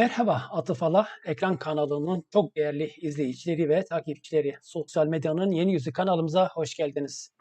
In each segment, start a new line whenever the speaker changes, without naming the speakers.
Merhaba Atıfala ekran kanalının çok değerli izleyicileri ve takipçileri. Sosyal medyanın yeni yüzü kanalımıza hoş geldiniz.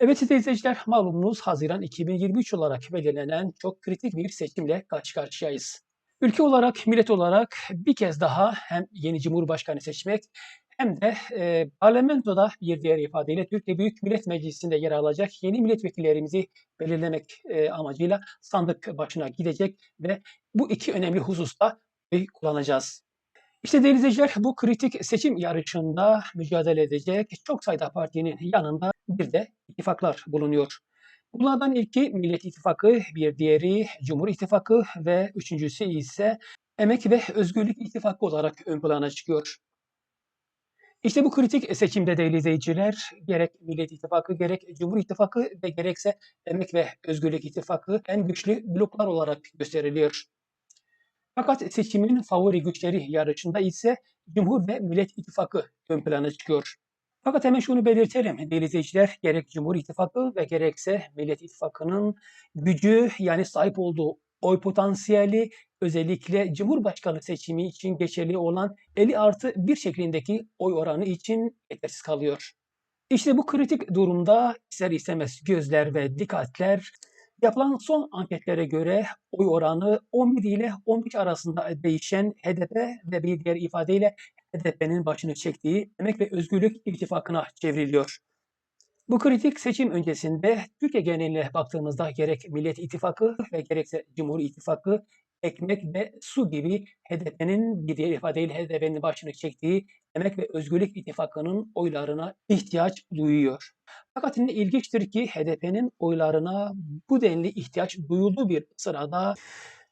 Evet izleyiciler malumunuz Haziran 2023 olarak belirlenen çok kritik bir seçimle karşı karşıyayız. Ülke olarak, millet olarak bir kez daha hem yeni Cumhurbaşkanı seçmek hem de e, parlamentoda bir diğer ifadeyle Türkiye Büyük Millet Meclisi'nde yer alacak yeni milletvekillerimizi belirlemek e, amacıyla sandık başına gidecek ve bu iki önemli hususta kullanacağız. İşte değerli izleyiciler bu kritik seçim yarışında mücadele edecek çok sayıda partinin yanında bir de ittifaklar bulunuyor. Bunlardan ilki Millet İttifakı, bir diğeri Cumhur İttifakı ve üçüncüsü ise Emek ve Özgürlük İttifakı olarak ön plana çıkıyor. İşte bu kritik seçimde değerli izleyiciler gerek Millet İttifakı gerek Cumhur İttifakı ve gerekse Emek ve Özgürlük İttifakı en güçlü bloklar olarak gösteriliyor. Fakat seçimin favori güçleri yarışında ise Cumhur ve Millet İttifakı ön plana çıkıyor. Fakat hemen şunu belirtelim değerli izleyiciler, gerek Cumhur İttifakı ve gerekse Millet İttifakı'nın gücü yani sahip olduğu oy potansiyeli özellikle Cumhurbaşkanı seçimi için geçerli olan 50 artı 1 şeklindeki oy oranı için yetersiz kalıyor. İşte bu kritik durumda ister istemez gözler ve dikkatler Yapılan son anketlere göre oy oranı 11 ile 15 arasında değişen HDP ve bir diğer ifadeyle HDP'nin başını çektiği Emek ve Özgürlük İttifakı'na çevriliyor. Bu kritik seçim öncesinde Türkiye geneline baktığımızda gerek Millet İttifakı ve gerekse Cumhur İttifakı ekmek ve su gibi HDP'nin bir diğer ifadeyle HDP'nin başını çektiği Emek ve Özgürlük İttifakı'nın oylarına ihtiyaç duyuyor. Fakat yine ilginçtir ki HDP'nin oylarına bu denli ihtiyaç duyulduğu bir sırada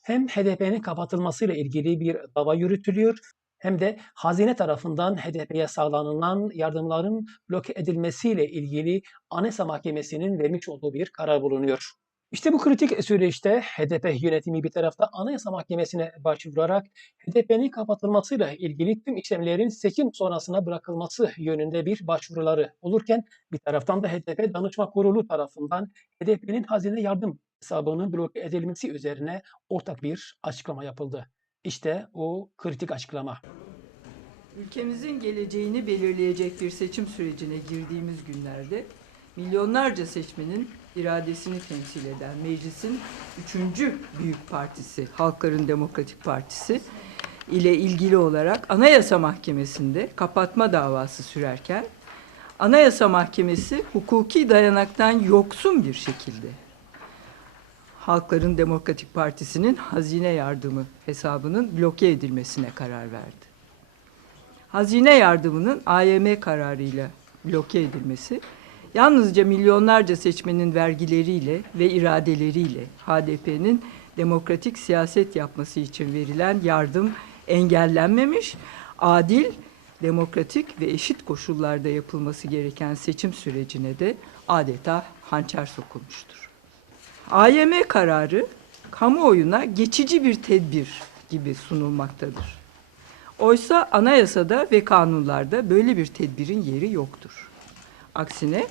hem HDP'nin kapatılmasıyla ilgili bir dava yürütülüyor hem de hazine tarafından HDP'ye sağlanılan yardımların bloke edilmesiyle ilgili Anayasa Mahkemesi'nin vermiş olduğu bir karar bulunuyor. İşte bu kritik süreçte HDP yönetimi bir tarafta Anayasa Mahkemesi'ne başvurarak HDP'nin kapatılmasıyla ilgili tüm işlemlerin seçim sonrasına bırakılması yönünde bir başvuruları olurken bir taraftan da HDP Danışma Kurulu tarafından HDP'nin hazine yardım hesabının bloke edilmesi üzerine ortak bir açıklama yapıldı. İşte o kritik açıklama.
Ülkemizin geleceğini belirleyecek bir seçim sürecine girdiğimiz günlerde milyonlarca seçmenin iradesini temsil eden meclisin üçüncü büyük partisi, Halkların Demokratik Partisi ile ilgili olarak Anayasa Mahkemesi'nde kapatma davası sürerken Anayasa Mahkemesi hukuki dayanaktan yoksun bir şekilde Halkların Demokratik Partisi'nin hazine yardımı hesabının bloke edilmesine karar verdi. Hazine yardımının AYM kararıyla bloke edilmesi yalnızca milyonlarca seçmenin vergileriyle ve iradeleriyle HDP'nin demokratik siyaset yapması için verilen yardım engellenmemiş, adil, demokratik ve eşit koşullarda yapılması gereken seçim sürecine de adeta hançer sokulmuştur. AYM kararı kamuoyuna geçici bir tedbir gibi sunulmaktadır. Oysa anayasada ve kanunlarda böyle bir tedbirin yeri yoktur. Aksine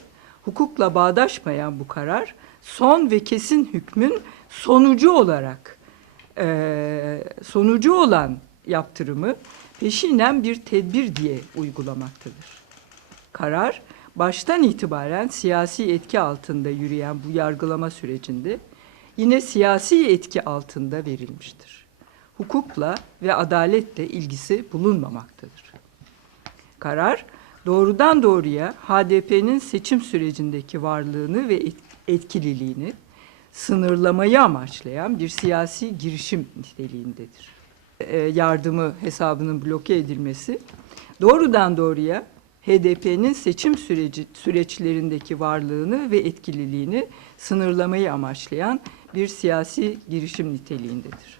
hukukla bağdaşmayan bu karar son ve kesin hükmün sonucu olarak e, sonucu olan yaptırımı peşinen bir tedbir diye uygulamaktadır. Karar baştan itibaren siyasi etki altında yürüyen bu yargılama sürecinde yine siyasi etki altında verilmiştir. Hukukla ve adaletle ilgisi bulunmamaktadır. Karar doğrudan doğruya HDP'nin seçim sürecindeki varlığını ve etkililiğini sınırlamayı amaçlayan bir siyasi girişim niteliğindedir. E, yardımı hesabının bloke edilmesi doğrudan doğruya HDP'nin seçim süreci, süreçlerindeki varlığını ve etkililiğini sınırlamayı amaçlayan bir siyasi girişim niteliğindedir.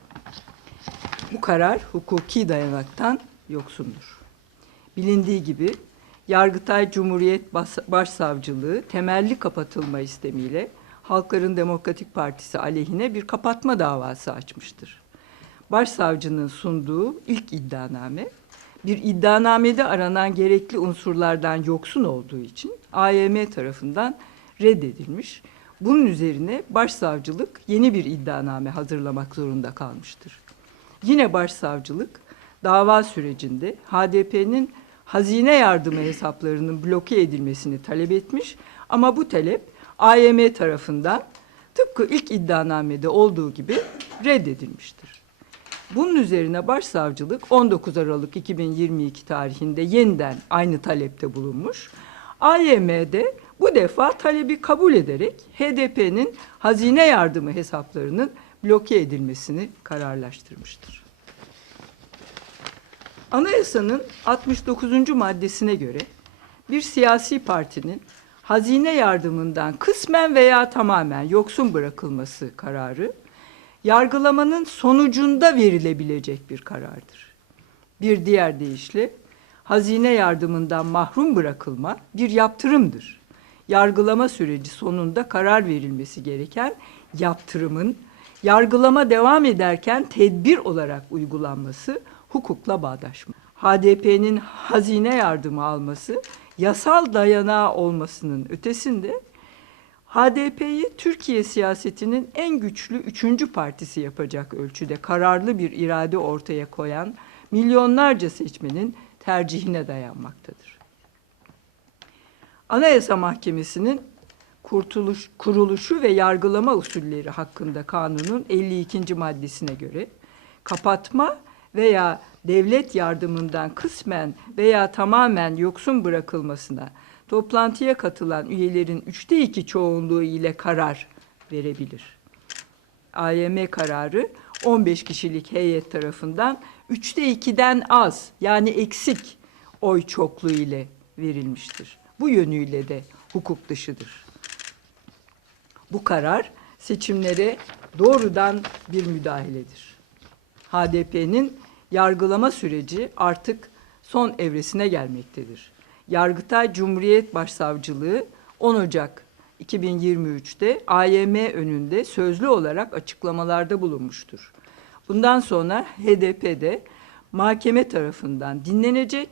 Bu karar hukuki dayanaktan yoksundur. Bilindiği gibi Yargıtay Cumhuriyet Başsavcılığı temelli kapatılma istemiyle Halkların Demokratik Partisi aleyhine bir kapatma davası açmıştır. Başsavcının sunduğu ilk iddianame bir iddianamede aranan gerekli unsurlardan yoksun olduğu için AYM tarafından reddedilmiş. Bunun üzerine başsavcılık yeni bir iddianame hazırlamak zorunda kalmıştır. Yine başsavcılık dava sürecinde HDP'nin hazine yardımı hesaplarının bloke edilmesini talep etmiş ama bu talep AYM tarafından tıpkı ilk iddianamede olduğu gibi reddedilmiştir. Bunun üzerine başsavcılık 19 Aralık 2022 tarihinde yeniden aynı talepte bulunmuş. AYM'de bu defa talebi kabul ederek HDP'nin hazine yardımı hesaplarının bloke edilmesini kararlaştırmıştır. Anayasanın 69. maddesine göre bir siyasi partinin hazine yardımından kısmen veya tamamen yoksun bırakılması kararı yargılamanın sonucunda verilebilecek bir karardır. Bir diğer deyişle hazine yardımından mahrum bırakılma bir yaptırımdır. Yargılama süreci sonunda karar verilmesi gereken yaptırımın yargılama devam ederken tedbir olarak uygulanması hukukla bağdaşma. HDP'nin hazine yardımı alması yasal dayanağı olmasının ötesinde HDP'yi Türkiye siyasetinin en güçlü üçüncü partisi yapacak ölçüde kararlı bir irade ortaya koyan milyonlarca seçmenin tercihine dayanmaktadır. Anayasa Mahkemesi'nin kurtuluş, kuruluşu ve yargılama usulleri hakkında kanunun 52. maddesine göre kapatma veya devlet yardımından kısmen veya tamamen yoksun bırakılmasına toplantıya katılan üyelerin üçte iki çoğunluğu ile karar verebilir. AYM kararı 15 kişilik heyet tarafından üçte ikiden az yani eksik oy çokluğu ile verilmiştir. Bu yönüyle de hukuk dışıdır. Bu karar seçimlere doğrudan bir müdahaledir. HDP'nin yargılama süreci artık son evresine gelmektedir. Yargıtay Cumhuriyet Başsavcılığı 10 Ocak 2023'te AYM önünde sözlü olarak açıklamalarda bulunmuştur. Bundan sonra HDP'de mahkeme tarafından dinlenecek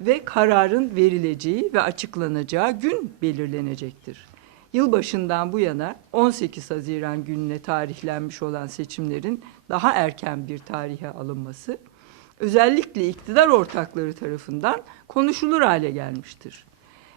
ve kararın verileceği ve açıklanacağı gün belirlenecektir. Yılbaşından bu yana 18 Haziran gününe tarihlenmiş olan seçimlerin daha erken bir tarihe alınması özellikle iktidar ortakları tarafından konuşulur hale gelmiştir.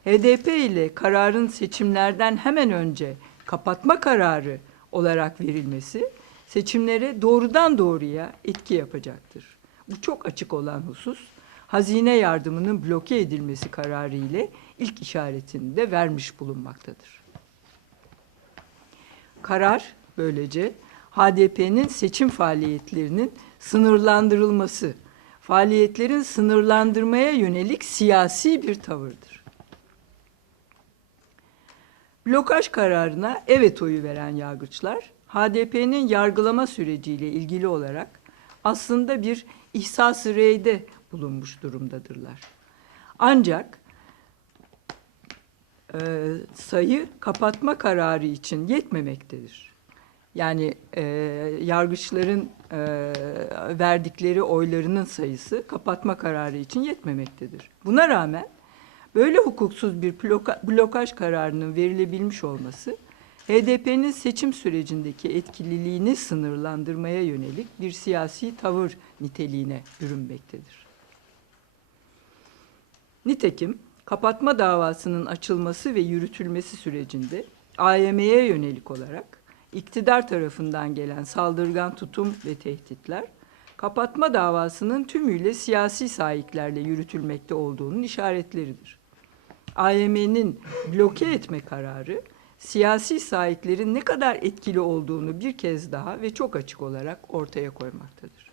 HDP ile kararın seçimlerden hemen önce kapatma kararı olarak verilmesi seçimlere doğrudan doğruya etki yapacaktır. Bu çok açık olan husus hazine yardımının bloke edilmesi kararı ile ilk işaretini de vermiş bulunmaktadır. Karar böylece HDP'nin seçim faaliyetlerinin sınırlandırılması, faaliyetlerin sınırlandırmaya yönelik siyasi bir tavırdır. Blokaj kararına evet oyu veren yargıçlar, HDP'nin yargılama süreciyle ilgili olarak aslında bir ihsas-ı reyde bulunmuş durumdadırlar. Ancak e, sayı kapatma kararı için yetmemektedir. Yani e, yargıçların e, verdikleri oylarının sayısı kapatma kararı için yetmemektedir. Buna rağmen böyle hukuksuz bir bloka, blokaj kararının verilebilmiş olması HDP'nin seçim sürecindeki etkililiğini sınırlandırmaya yönelik bir siyasi tavır niteliğine bürünmektedir. Nitekim kapatma davasının açılması ve yürütülmesi sürecinde AYM'ye yönelik olarak iktidar tarafından gelen saldırgan tutum ve tehditler kapatma davasının tümüyle siyasi sahiplerle yürütülmekte olduğunun işaretleridir. AYM'nin bloke etme kararı siyasi sahiplerin ne kadar etkili olduğunu bir kez daha ve çok açık olarak ortaya koymaktadır.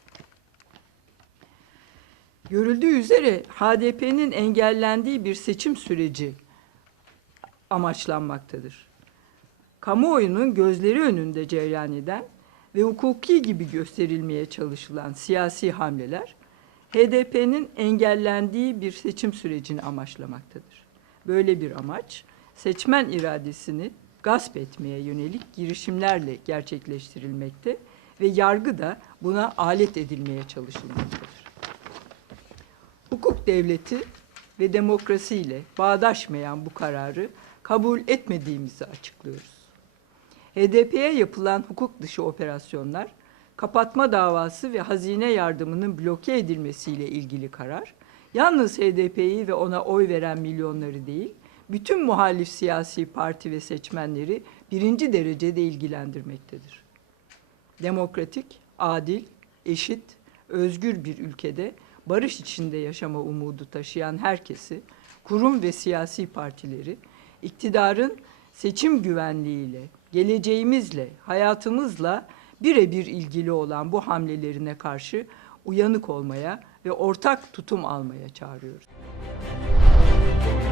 Görüldüğü üzere HDP'nin engellendiği bir seçim süreci amaçlanmaktadır. Kamuoyunun gözleri önünde cereyan eden ve hukuki gibi gösterilmeye çalışılan siyasi hamleler HDP'nin engellendiği bir seçim sürecini amaçlamaktadır. Böyle bir amaç seçmen iradesini gasp etmeye yönelik girişimlerle gerçekleştirilmekte ve yargı da buna alet edilmeye çalışılmaktadır. Hukuk devleti ve demokrasiyle bağdaşmayan bu kararı kabul etmediğimizi açıklıyoruz. HDP'ye yapılan hukuk dışı operasyonlar kapatma davası ve hazine yardımının bloke edilmesiyle ilgili karar, yalnız HDP'yi ve ona oy veren milyonları değil, bütün muhalif siyasi parti ve seçmenleri birinci derecede ilgilendirmektedir. Demokratik, adil, eşit, özgür bir ülkede barış içinde yaşama umudu taşıyan herkesi, kurum ve siyasi partileri, iktidarın seçim güvenliğiyle, geleceğimizle, hayatımızla birebir ilgili olan bu hamlelerine karşı uyanık olmaya ve ortak tutum almaya çağırıyoruz. Müzik